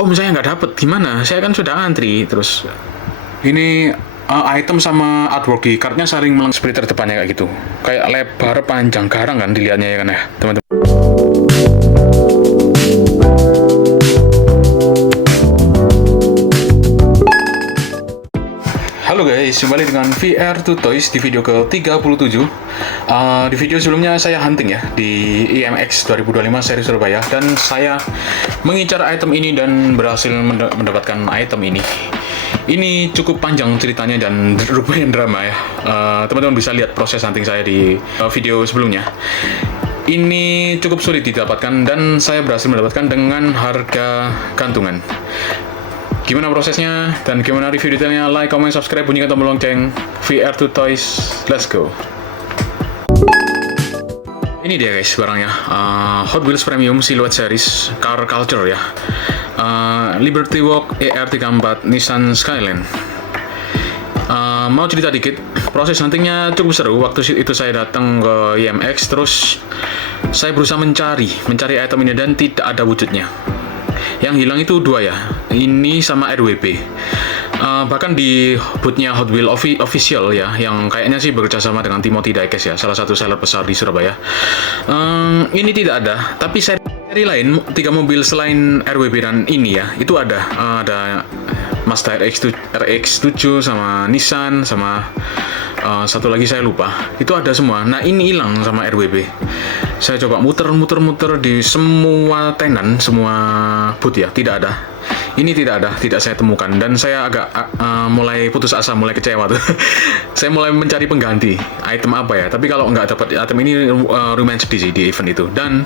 Om saya nggak dapet, gimana? Saya kan sudah antri. Terus ini item sama artwork di cardnya saling melengkapi seperti terdepannya kayak gitu. Kayak lebar, panjang, garang kan dilihatnya ya kan ya, teman-teman. Halo guys, kembali dengan VR2 Toys di video ke-37. Di video sebelumnya saya hunting ya di IMX 2025 seri Surabaya, dan saya mengincar item ini dan berhasil mendapatkan item ini. Ini cukup panjang ceritanya dan lumayan drama ya. Teman-teman bisa lihat proses hunting saya di video sebelumnya. Ini cukup sulit didapatkan dan saya berhasil mendapatkan dengan harga gantungan. Gimana prosesnya dan gimana review detailnya? Like, comment, subscribe, bunyikan tombol lonceng. VR2 Toys, let's go. Ini dia guys barangnya, Hot Wheels Premium Silhouette Series Car Culture ya, Liberty Walk ER34 Nissan Skyline. Mau cerita dikit, proses huntingnya cukup seru. Waktu itu saya datang ke IMX, terus saya berusaha mencari item ini dan tidak ada wujudnya. Yang hilang itu dua ya, ini sama RWB. Bahkan di bootnya Hot Wheels Official ya, yang kayaknya sih bekerja sama dengan Timothy Diecast ya, salah satu seller besar di Surabaya. Ini tidak ada, tapi seri lain, 3 mobil selain RWB dan ini ya, itu ada Mazda RX-7 sama Nissan sama satu lagi saya lupa, itu ada semua. Nah ini hilang sama RWB. Saya coba muter di semua tenan, semua boot ya, tidak ada. Ini tidak saya temukan, dan saya agak mulai putus asa, mulai kecewa tuh. Saya mulai mencari pengganti item apa ya, tapi kalau nggak dapat item ini lumayan sedih sih di event itu. Dan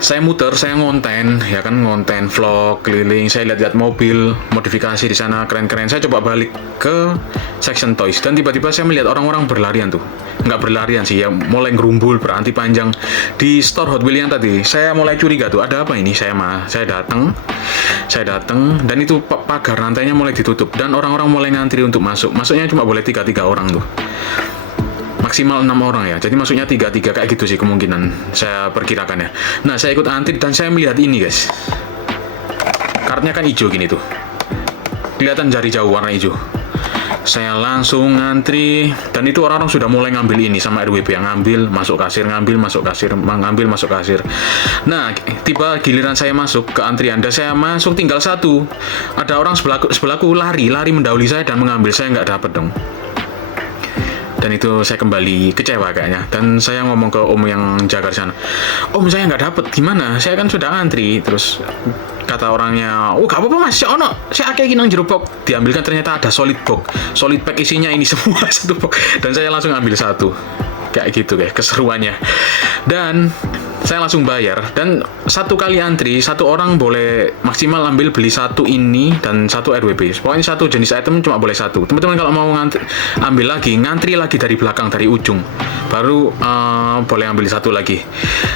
saya muter, saya ngonten vlog keliling, saya lihat mobil modifikasi di sana keren-keren. Saya coba balik ke section toys dan tiba-tiba saya melihat orang-orang berlarian tuh. Nggak berlarian sih ya, mulai gerumbul beranti panjang di store Hot Wheels yang tadi. Saya mulai curiga tuh, ada apa ini? Saya datang dan itu pagar rantainya mulai ditutup dan orang-orang mulai ngantri untuk masuk. Masuknya cuma boleh 3 orang tuh. Maksimal 6 orang ya, jadi masuknya 3 kayak gitu sih kemungkinan saya perkirakan ya. Nah saya ikut antri dan saya melihat ini guys, kartunya kan hijau gini tuh, kelihatan dari jauh warna hijau. Saya langsung ngantri dan itu orang-orang sudah mulai ngambil ini sama RWB, yang ngambil masuk kasir, ngambil masuk kasir. Nah tiba giliran saya masuk ke antrian, dan saya masuk tinggal satu, ada orang sebelahku lari mendahului saya dan mengambil, saya nggak dapet dong. Dan itu saya kembali kecewa kayaknya, dan saya ngomong ke om yang jaga di sana, om saya nggak dapet, gimana? Saya kan sudah antri. Terus kata orangnya, oh gak apa-apa mas, saya kayak gini jeruk box. Diambilkan, ternyata ada solid pack isinya ini semua satu box, dan saya langsung ambil satu. Kayak gitu guys keseruannya. Dan saya langsung bayar, dan satu kali antri satu orang boleh maksimal beli satu ini dan satu RWB. Pokoknya satu jenis item cuma boleh satu. Teman-teman kalau mau ambil lagi, ngantri lagi dari belakang, dari ujung, baru boleh ambil satu lagi.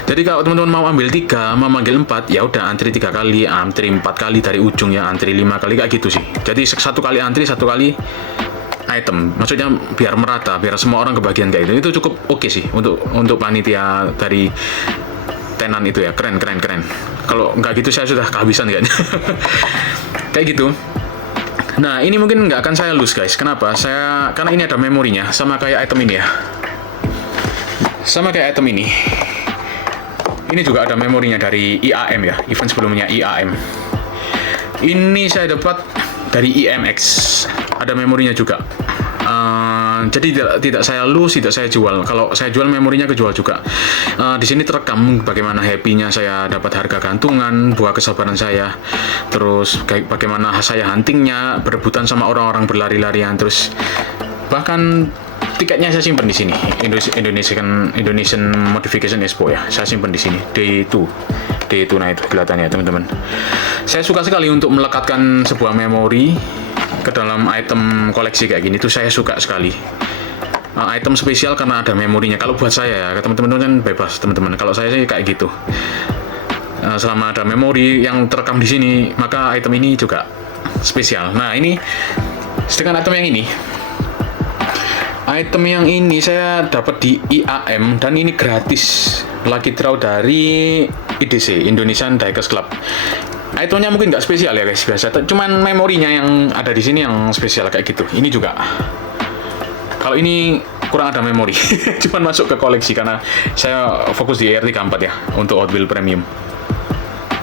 Jadi kalau teman-teman mau ambil 3, mau manggil 4, ya udah antri 3 kali, antri 4 kali dari ujung ya, antri 5 kali kayak gitu sih. Jadi satu kali antri, satu kali item, maksudnya biar merata, biar semua orang kebagian kayak gitu. Itu cukup oke sih untuk panitia dari tenan itu ya, keren. Kalau nggak gitu saya sudah kehabisan kayaknya. Kayak gitu. Nah ini mungkin nggak akan saya lose guys. Kenapa? Karena ini ada memorinya, sama kayak item ini ya, sama kayak item ini. Ini juga ada memorinya dari IAM ya, event sebelumnya IAM. Ini saya dapat dari IMX, ada memorinya juga. Jadi tidak saya lose, tidak saya jual. Kalau saya jual, memorinya kejual juga. Di sini terekam bagaimana happy-nya saya dapat harga gantungan, buah kesabaran saya, terus bagaimana saya huntingnya, berebutan sama orang-orang berlari-larian, terus bahkan tiketnya saya simpan di sini. Indonesian Modification Expo ya, saya simpan di sini. D2 nah itu kelihatannya teman-teman. Saya suka sekali untuk melekatkan sebuah memori ke dalam item koleksi kayak gini tuh, saya suka sekali. Item spesial karena ada memorinya. Kalau buat saya ya, teman-teman kan bebas teman-teman. Kalau saya sih kayak gitu. Selama ada memori yang terekam di sini, maka item ini juga spesial. Nah ini sedangkan item yang ini. Item yang ini saya dapat di IAM dan ini gratis, lucky draw dari IDC, Indonesian Diecast Club. Itemnya mungkin nggak spesial ya guys, biasa. Cuman memorinya yang ada di sini yang spesial kayak gitu. Ini juga. Kalau ini kurang ada memori, cuman masuk ke koleksi karena saya fokus di ER34 ya untuk Hot Wheels Premium.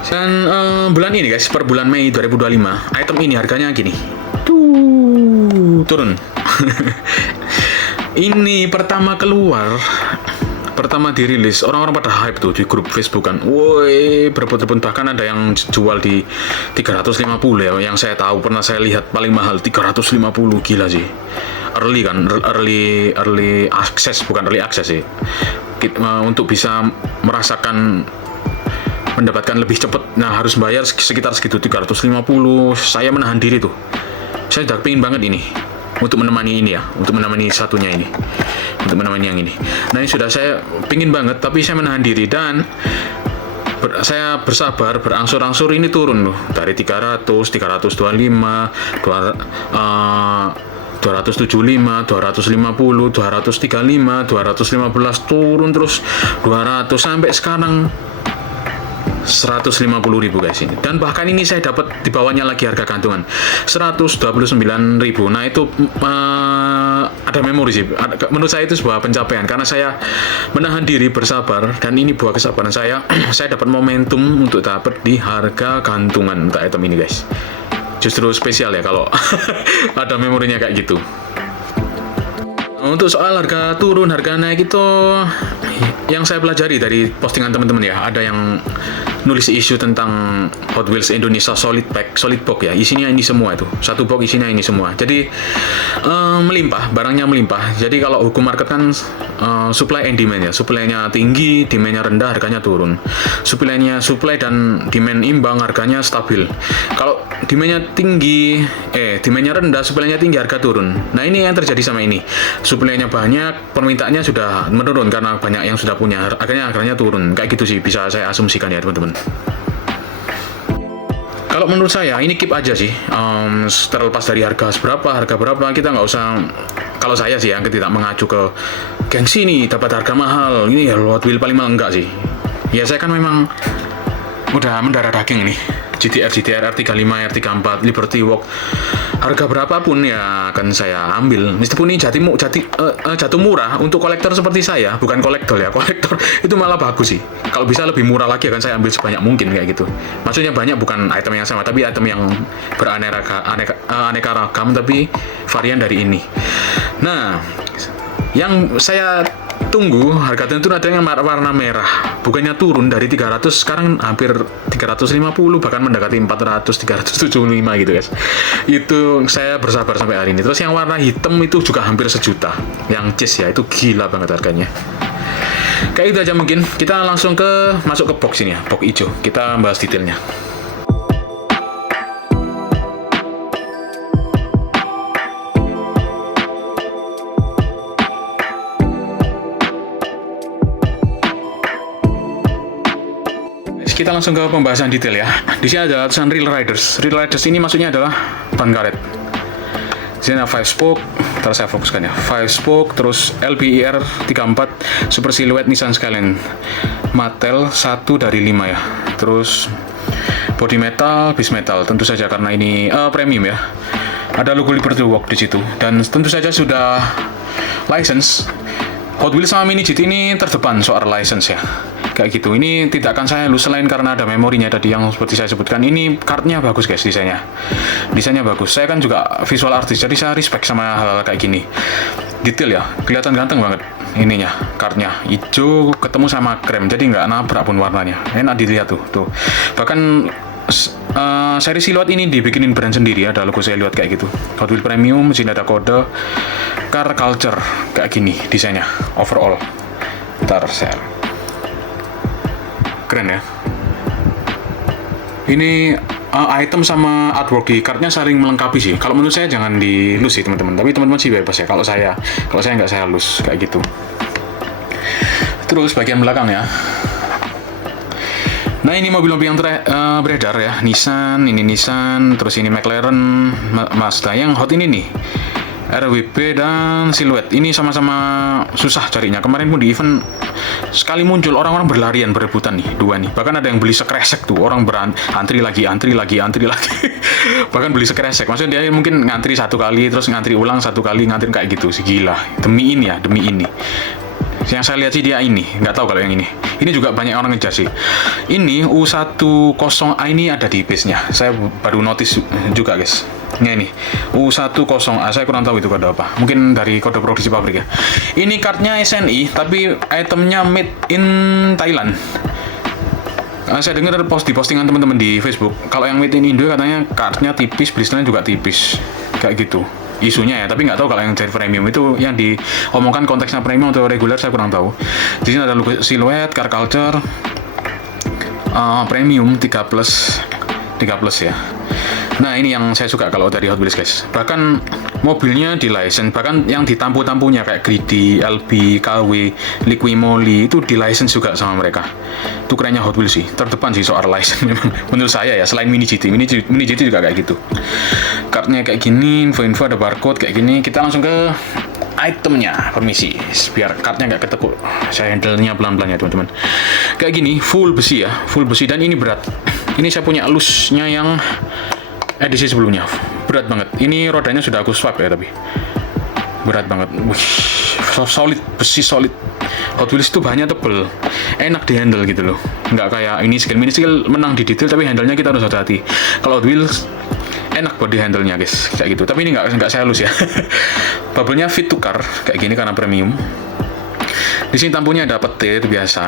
Dan bulan ini guys, per bulan Mei 2025, item ini harganya gini. Turun. Ini pertama keluar, pertama dirilis, orang-orang pada hype tuh di grup Facebook kan. Woi, berebut-rebut, bahkan ada yang jual di 350 ya. Yang saya tahu pernah saya lihat paling mahal 350, gila sih. Early kan, early access, bukan early access sih. Untuk bisa merasakan mendapatkan lebih cepat, nah harus bayar sekitar segitu 350. Saya menahan diri tuh. Saya udah pengen banget ini untuk menemani ini ya, untuk menemani satunya ini, untuk menemani yang ini. Nah ini sudah saya pingin banget, tapi saya menahan diri dan saya bersabar, berangsur-angsur ini turun loh dari 300, 325, 275, 250, 235, 215 turun terus 200 sampai sekarang 150.000 guys ini. Dan bahkan ini saya dapat di bawahnya lagi harga gantungan 129.000. Nah itu ada memori sih. Menurut saya itu sebuah pencapaian karena saya menahan diri, bersabar, dan ini buah kesabaran saya. Saya dapat momentum untuk dapat di harga gantungan untuk item ini guys. Justru spesial ya kalau ada memorinya kayak gitu. Untuk soal harga turun, harga naik itu yang saya pelajari dari postingan teman-teman ya. Ada yang nulis isu tentang Hot Wheels Indonesia solid box ya. Isinya ini semua itu. Satu box isinya ini semua. Jadi melimpah, barangnya melimpah. Jadi kalau hukum market kan supply and demand ya. Supply-nya tinggi, demand-nya rendah, harganya turun. Supply dan demand imbang, harganya stabil. Kalau demand-nya rendah, supply-nya tinggi, harga turun. Nah, ini yang terjadi sama ini. Supply-nya banyak, permintaannya sudah menurun karena banyak yang sudah punya, harganya turun. Kayak gitu sih bisa saya asumsikan ya, teman-teman. Kalau menurut saya ini keep aja sih, terlepas dari harga berapa kita nggak usah. Kalau saya sih yang tidak mengacu ke gengsi nih dapat harga mahal, ini ya Hot Wheels paling mahal, enggak sih. Ya saya kan memang udah mendarah daging nih. GTR, R35, R34, Liberty Walk, harga berapapun ya akan saya ambil. Meskipun ini jatuh murah untuk kolektor seperti saya, bukan kolektor ya. Kolektor itu malah bagus sih. Kalau bisa lebih murah lagi akan saya ambil sebanyak mungkin kayak gitu. Maksudnya banyak, bukan item yang sama, tapi item yang beraneka ragam, tapi varian dari ini. Nah, yang saya tunggu harga tentu ada yang warna merah, bukannya turun dari 300 sekarang hampir 350, bahkan mendekati 400, 375 gitu guys. Itu saya bersabar sampai hari ini. Terus yang warna hitam itu juga hampir 1 juta, yang chase ya, itu gila banget harganya. Kayak itu aja mungkin. Kita langsung masuk ke box ini ya, box hijau. Kita bahas detailnya. Kita langsung ke pembahasan detail ya. Di sini ada tulisan Real Riders. Real Riders ini maksudnya adalah ban karet. Di sini ada 5 spoke, terus saya fokuskan ya. 5 spoke, terus LBIR 34 Super Silhouette Nissan Skyline Mattel 1 dari 5 ya. Terus body metal, base metal, tentu saja karena ini premium ya. Ada logo Liberty Walk di situ, dan tentu saja sudah license. Hot Wheels sama Mini GT ini terdepan soal license ya. Kayak gitu. Ini tidak akan saya lulus selain karena ada memorinya tadi yang seperti saya sebutkan. Ini kartnya bagus guys, desainnya bagus. Saya kan juga visual artist, jadi saya respect sama hal-hal kayak gini. Detail ya, kelihatan ganteng banget ininya, kartnya hijau ketemu sama krem, jadi nggak nabrak pun warnanya. Enak dilihat tuh. Bahkan seri Silhouette ini dibikinin brand sendiri, ada logo Silhouette kayak gitu. Hot Wheels Premium, sini ada kode Car Culture kayak gini desainnya overall. Ntar saya keren ya. Ini item sama artwork di cardnya saling melengkapi sih. Kalau menurut saya jangan dilus sih teman-teman. Tapi teman-teman sih bebas ya. Kalau saya nggak saya lus kayak gitu. Terus bagian belakang ya. Nah ini mobil-mobil yang beredar ya. Nissan, terus ini McLaren, Mazda. Yang hot ini nih, RWB dan Silhouette. Ini sama-sama susah carinya. Kemarin pun di event sekali muncul orang-orang berlarian berebutan nih dua nih, bahkan ada yang beli sekresek tuh, orang antri lagi bahkan beli sekresek, maksudnya dia mungkin ngantri satu kali terus ngantri ulang satu kali, ngantri kayak gitu sih, gila demi ini. Yang saya lihat sih dia ini, nggak tahu kalau yang ini juga banyak orang ngejar sih. Ini U10A ini ada di base-nya, saya baru notice juga guys. Nah ini U10A, saya kurang tahu itu kode apa, mungkin dari kode produksi pabrik ya. Ini kartnya SNI tapi itemnya made in Thailand. Saya dengar di postingan teman-teman di Facebook, kalau yang made in Indo katanya kartnya tipis, blisternya juga tipis, kayak gitu isunya ya, tapi nggak tahu kalau yang dari premium itu yang diomongkan konteksnya premium atau reguler, saya kurang tahu. Di sini ada logo siluet, car culture, premium 3 plus ya. Nah ini yang saya suka kalau dari Hot Wheels guys, bahkan mobilnya di license, bahkan yang di tampu-tampunya kayak Greedy, LB, KW, Liquimoli itu di license juga sama mereka. Itu kerennya Hot Wheels sih, terdepan sih soal license memang menurut saya ya, selain Mini GT juga kayak gitu. Kartnya kayak gini, info ada barcode kayak gini. Kita langsung ke itemnya, permisi biar kartnya nggak ketekuk, saya handle-nya pelan-pelan ya teman-teman. Kayak gini, full besi dan ini berat. Ini saya punya loose-nya yang edisi sebelumnya, berat banget. Ini rodanya sudah aku swap ya, tapi berat banget. Wih, solid, besi solid. Hot Wheels itu bahannya tebel, enak di handle gitu loh. Nggak kayak mini scale menang di detail, tapi handle-nya kita harus hati-hati. Kalau Hot Wheels enak buat di handle-nya guys, kayak gitu. Tapi ini nggak saya halus ya. Bubble-nya fit to car kayak gini karena premium. Di sini tampunya ada petir biasa.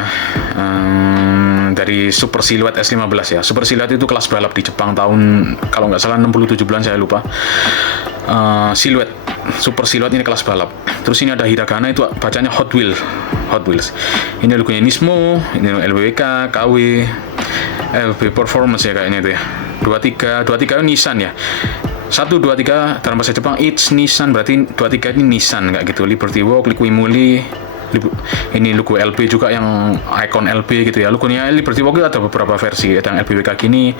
Dari Super Silhouette S15 ya. Super Silhouette itu kelas balap di Jepang tahun kalau nggak salah 67 bulan, saya lupa. Silhouette, Super Silhouette ini kelas balap. Terus ini ada hiragana, itu bacanya Hot Wheels. Ini logonya Nismo, ini LBWK, KW, LB Performance ya kayaknya itu ya. 23 itu Nissan ya. 123 dalam bahasa Jepang it's Nissan, berarti 23 ini Nissan kayak gitu. Liberty Walk, Liquimoli. Ini logo LB juga, yang icon LB gitu ya. Logonya Liberty Walk itu ada beberapa versi, ada yang LBWK gini,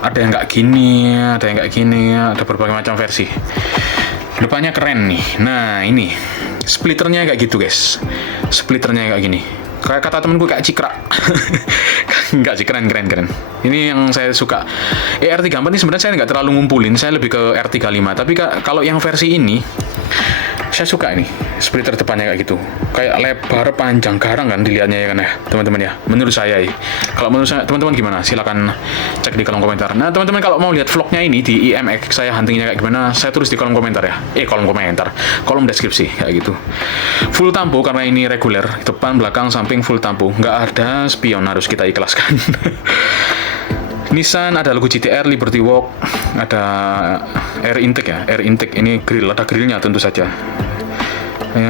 ada yang nggak gini, ada berbagai macam versi. Depannya keren nih. Nah ini splitternya kayak gitu guys, splitternya kayak gini, kayak kata temenku kayak cikrak. Enggak sih, keren. Ini yang saya suka. ER34 ini sebenarnya saya nggak terlalu ngumpulin, saya lebih ke R35. Tapi kalau yang versi ini saya suka ini splitter depannya kayak gitu, kayak lebar, panjang, garang kan dilihatnya ya kan ya teman-teman ya, menurut saya ya. Kalau menurut saya teman-teman gimana, silakan cek di kolom komentar. Nah teman-teman kalau mau lihat vlognya ini di IMX saya huntingnya kayak gimana, saya tulis di kolom komentar ya, kolom deskripsi kayak gitu. Full tampo karena ini reguler, depan belakang samping full tampo, nggak ada spion, harus kita ikhlaskan. Nissan, ada logo GTR, Liberty Walk, ada air intake ini grill, ada grillnya tentu saja.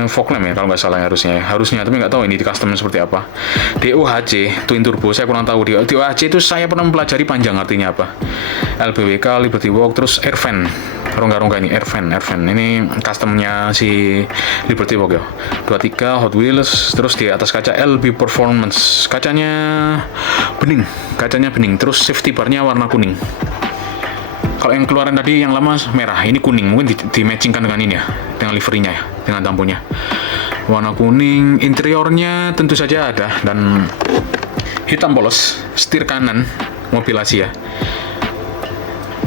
Fog lamp ya kalau nggak salah harusnya, tapi nggak tahu ini di custom seperti apa. DOHC Twin Turbo, saya kurang tahu. DOHC itu saya pernah mempelajari panjang artinya apa. LBWK, Liberty Walk, terus air fan, rongga-rongga ini air fan ini customnya si Liberty Walk ya. 23 Hot Wheels, terus di atas kaca LB Performance, kacanya bening, terus safety barnya warna kuning. Kalau yang keluaran tadi yang lama merah, ini kuning, mungkin di matchingkan dengan ini ya, dengan liverinya ya, dengan tampunya warna kuning. Interiornya tentu saja ada, dan hitam polos, setir kanan mobil Asia,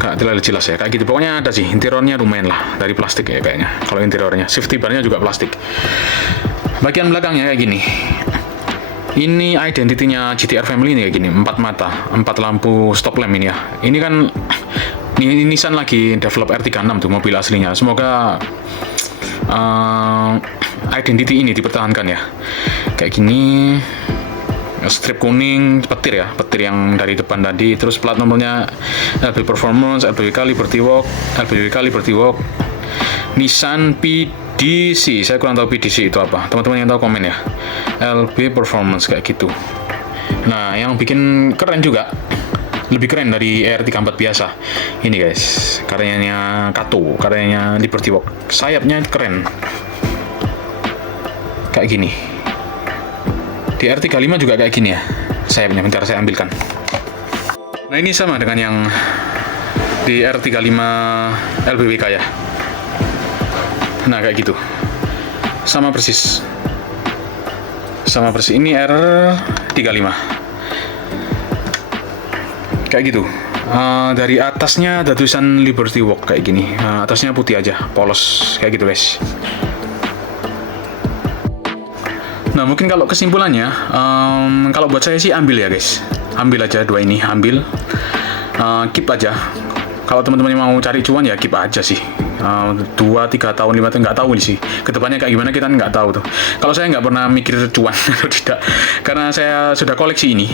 gak terlalu jelas ya, kayak gitu pokoknya ada sih. Interiornya lumayan lah, dari plastik ya kayaknya. Kalau interiornya, safety barnya juga plastik. Bagian belakangnya kayak gini. Ini identitinya GTR Family ini kayak gini, 4 mata, 4 lampu stop lamp ini ya. Ini kan ini Nissan lagi develop R36 tuh mobil aslinya. Semoga identity ini dipertahankan ya. Kayak gini, strip kuning, petir yang dari depan tadi. Terus plat nomornya LB Performance, LBWK Liberty Walk, Nissan PDC. Saya kurang tahu PDC itu apa. Teman-teman yang tahu komen ya. LB Performance kayak gitu. Nah, yang bikin keren juga, lebih keren dari ER34 biasa. Ini guys, karyanya Kato, karyanya Liberty Walk. Sayapnya keren. Kayak gini. Di R35 juga kayak gini ya sayapnya. Bentar saya ambilkan. Nah, ini sama dengan yang di R35 LBWK ya. Nah, kayak gitu. Sama persis sama persis. Ini R35 kayak gitu. Dari atasnya ada tulisan Liberty Walk kayak gini. Atasnya putih aja, polos kayak gitu guys. Nah mungkin kalau kesimpulannya, kalau buat saya sih ambil ya guys, ambil aja dua ini, ambil, keep aja. Kalau teman-teman mau cari cuan ya keep aja sih. 2, 3 tahun, 5 tahun nggak tahu nih sih kedepannya kayak gimana, kita nggak tahu tuh. Kalau saya nggak pernah mikir cuan atau tidak, karena saya sudah koleksi ini.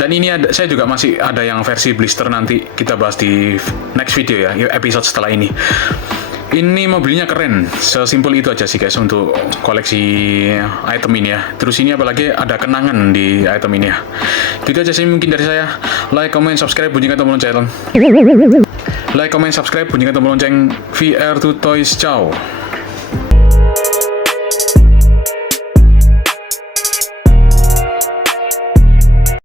Dan ini saya juga masih ada yang versi blister, nanti kita bahas di next video ya, episode setelah ini. Ini mobilnya keren, sesimpel itu aja sih guys untuk koleksi item ini ya. Terus ini apalagi ada kenangan di item ini ya. Gitu aja sih mungkin dari saya. Like, comment, subscribe, bunyikan tombol lonceng. Like, comment, subscribe, bunyikan tombol lonceng. VR to Toys, ciao.